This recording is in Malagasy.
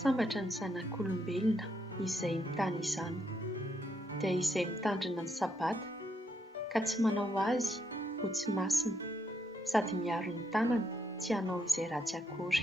Sambatra ny zanak'olombelona izay mitany izany dia izay mitandrina ny sabata ka tsy manao azy ho tsy masina sady miaro ny tanany tsy hanao izay ratsy akory.